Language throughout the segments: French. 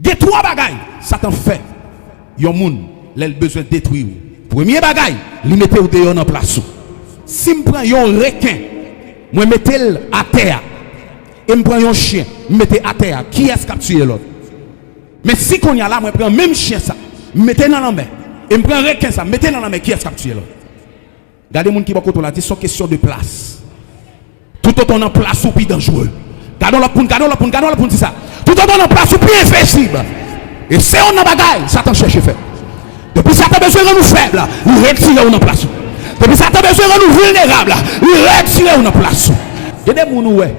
Il y a trois bagailles. Satan fait. Yon moun, l'el besoin de détruire. Premier bagaille, il mette au dehors en place. Si je prends un requin, je mette à terre. Et je prends un chien, je mette à terre. Qui est-ce qui a tué l'autre? Mais si qu'on y a là, je prends même chien ça, je mette dans la main. Et je prends un requin ça, je mette dans la main. Qui est-ce qui a tué l'autre? Regardez les gens qui vont côté là, c'est une question de place. Tout autant en place ou plus dangereux. Gardons la poune, c'est ça. Tout autant en place ou plus invincible. Et c'est on a bagaille, Satan cherche à faire. Depuis Satan a besoin de nous faibles, il retire on en place. Depuis Satan a besoin de nous vulnérables, il retire on en place. Il y a des gens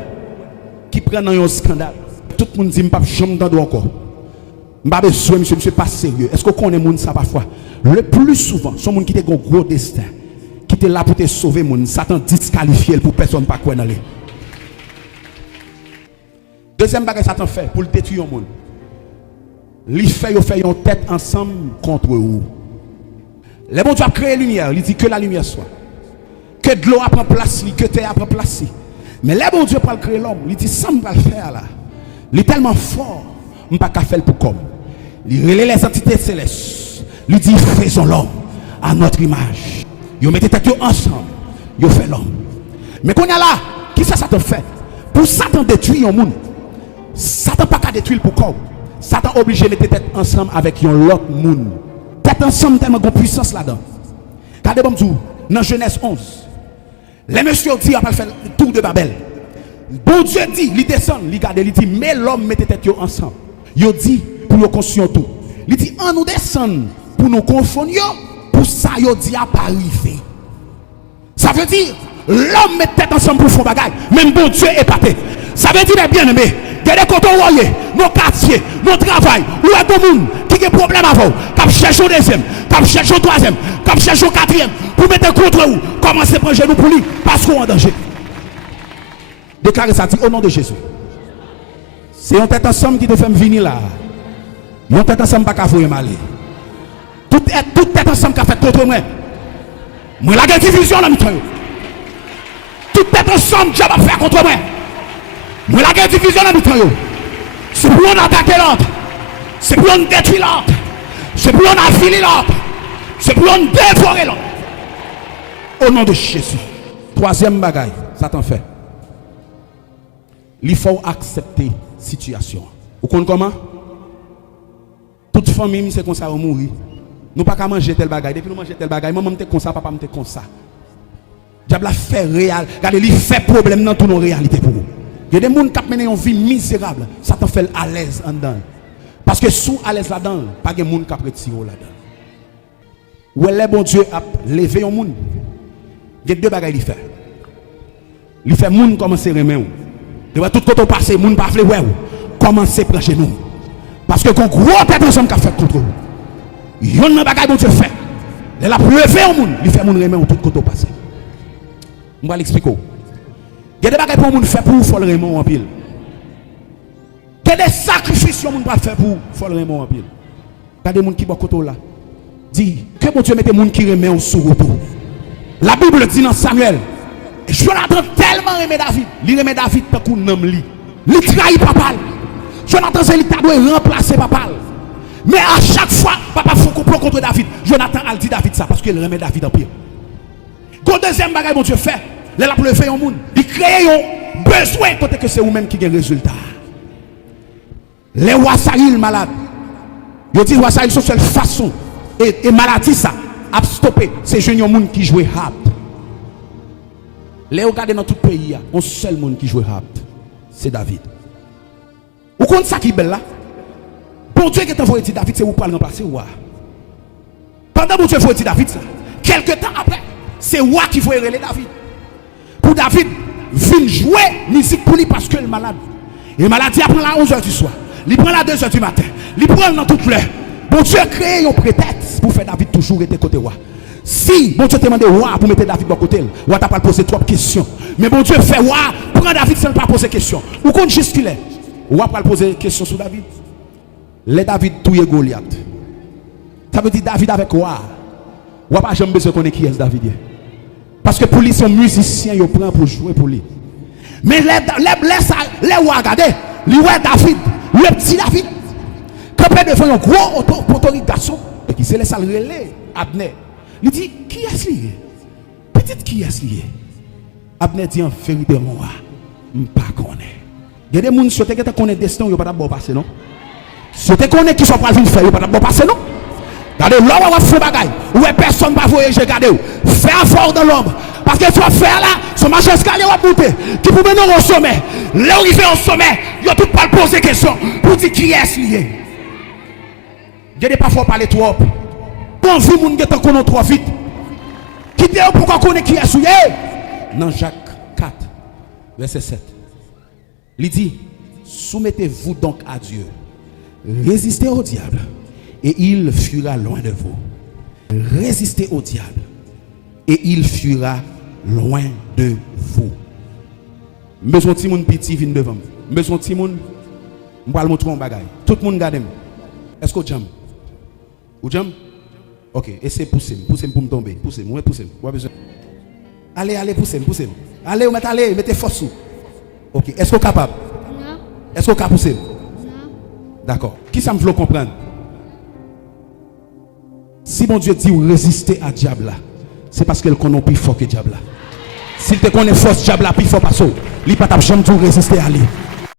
qui prennent un scandale. Tout le monde dit, je ne suis pas jamais encore. Je ne suis pas sérieux. Est-ce qu'on connaît les gens ça parfois? Le plus souvent, ce sont les gens qui ont un gros destin, qui étaient là pour te sauver les gens. Satan disqualifie pour personne pas quoi aller. Deuxième bagage Satan fait pour le détruire le monde. Il fait une tête ensemble contre vous. Les bon Dieu a créé la lumière, il dit que la lumière soit. Que de l'eau prend place, que terre prend place. Mais les bon Dieu pas créer l'homme, il dit ça me va le faire là. Il est tellement fort, je ne peux pas faire pour comme. Il relève les entités célestes. Il dit faisons l'homme à notre image. Ils mettent tête ensemble, ils fait l'homme. Mais quand il y a là, qui ça Satan fait? Pour Satan détruire un monde. Satan pas qu'à détruire pour comme. Satan obligé de mettre tête ensemble avec un autre monde. Tête ensemble tellement de puissance là-dedans. Regardez bon tout, dans Genèse 11. Les messieurs disent après faire le tour de Babel. Bon Dieu dit, il descend, il regarde, il dit, mais l'homme mette tête ensemble. Il dit pour nous construire tout. Il dit, on nous descend pour nous confondre, pour ça il dit à pas arriver. Ça veut dire, l'homme met tête ensemble pour faire bagaille. Même bon Dieu est épaté. Ça veut dire, bien aimé. Regardez quand on voit nos quartiers, nos travail, où est tout le monde qui a des problèmes avant, qui cherche au deuxième, qui cherche au troisième, qui cherche au quatrième, pour mettre contre vous, commencez à prendre genou pour lui, parce qu'on est en danger. Déclarez ça, dit au nom de Jésus. C'est un tête ensemble qui te fait venir là. Mon tête ensemble pas qu'à vous mal. Tout tête ensemble qui a fait contre moi. Moi, la division dans le temps. Tout tête ensemble qui a fait contre moi. Moi, la division dans le temps. C'est pour nous attaquer l'autre. C'est pour nous détruire l'autre. C'est pour nous affiler l'autre. C'est pour nous dévorer l'autre. Au nom de Jésus. Troisième bagaille, Satan fait. Il faut accepter la situation. Vous comprenez comment? Toute famille, c'est comme ça, on mourit. Nous ne pouvons pas manger tel bagaille. Depuis nous mangeons tel bagaille, maman me comme ça, papa me comme ça. Diable a fait réel. Regardez, il fait problème dans toute nos réalités pour vous. Il y a des gens qui mènent une vie misérable. Ça te fait à l'aise en dedans. Parce que sous à l'aise là-dedans, pas de gens qui retirent là-dedans. Où est le bon Dieu a levé un monde? Il y a deux bagailles qu'il fait. Il fait monde commencer à remettre. De tout côté passé, monde pas vle ouais. Commencer à prendre chez nous. Parce que quand gros tête ensemble qui a fait contre vous. Il y a un bagaille bon Dieu fait. Il a levé un monde, il fait monde remettre tout côté passé. On va l'expliquer. Il y a des bagages pour le monde faire pour faire le Raymond en pile. Il y a des sacrifices pour le monde faire pour faire le Raymond en pile. Il y a des gens qui sont côté là. Dit que mon Dieu mette les gens qui remettent sur retour. La Bible dit dans Samuel, Jonathan tellement aimé David, il remet David tant qu'on nomme lui. Il trahit papa. Jonathan c'est lui qui doit remplacer papa. Mais à chaque fois, papa faut complot contre David. Jonathan a dit David ça parce qu'il remet David en pire. Quand deuxième bagage mon Dieu fait, il a levé un monde, il crée un besoin côté que c'est vous-même qui gagne le résultat. Les rois Saïl malades. Ils disent rois Saïl sont seule façon et maladie ça a stoppé ces jeunes monde qui jouent rap. Les regardez dans tout le pays, un seul monde qui joue rap, c'est David. Vous comprenez ça qui est belle là? Bon Dieu qui t'a envoyé David, c'est vous pour le remplacer roi. Pendant que Dieu a envoyé David ça, quelques temps après, c'est roi qui faut relayer David. Pour David, vient jouer musique pour lui parce qu'il est malade. Et maladie apprend à 11h du soir. Il prend à 2h du matin. Il prend dans toute l'heure. Bon Dieu a créé un prétexte pour faire David toujours être côté roi. Si bon Dieu te demande roi pour mettre David de côté, roi t'a pas posé trois questions. Mais bon Dieu fait roi, prend David sans pas poser question. Ou qu'on juste qu'il est. Roi pas poser question sur David. Les David touye Goliath. Ça veut dire David avec roi. Roi pas jamais besoin connaître qui est David. Parce que pour lui, son musicien, il prend pour jouer pour lui. Mais les rois, regardez, les rois David, le petit David, campé devant un gros autorité garçon. Et qui s'est laissé relais, Abner. Il dit, qui est-ce lié? Petite qui est-ce lié? Abner dit en vérité, moi, je ne sais pas connaître. Il y a des gens qui souhaitent qu'on ait destin, ils ne pas passer, non? Si tu connais qui sont pas venus faire, ils ne pas passer, non? Regardez, là, on va faire des bagailles. Où personne ne va voyager, regardez. Fais un fort dans l'ombre. Parce que tu vas faire là, son marché escalier va monter. Qui peut mener au sommet. Là où il fait au sommet, il y a tout pas poser des questions. Pour dire qui est lié. Il y a des parfois parler trop. Quand vous, vous ne connaissez trop vite. Quittez pour qu'on connaisse qui est lié. Dans Jacques 4, verset 7. Il dit, soumettez-vous donc à Dieu. Résistez au diable. Et il fuira loin de vous. Résistez au diable. Et il fuira loin de vous. Besoin de moun petit vient devant. Besoin de moun, je vais montrer un bagage. Tout le monde regarde. Est-ce que vous jam? Vous jam? Ok, essayez de pousser. Poussez pour me tomber. Poussez, moi poussez. Allez, poussez. Allez, mettez force. Ok, est-ce que vous êtes capable? Non. Est-ce que vous êtes capable de pousser? Non. D'accord. Qui ça me veut comprendre? Si mon Dieu dit résister à diable là, c'est parce qu'elle connaît plus fort que diable là. S'il te connaît force diable là, plus fort pas ça. Il pas jamais résister à lui.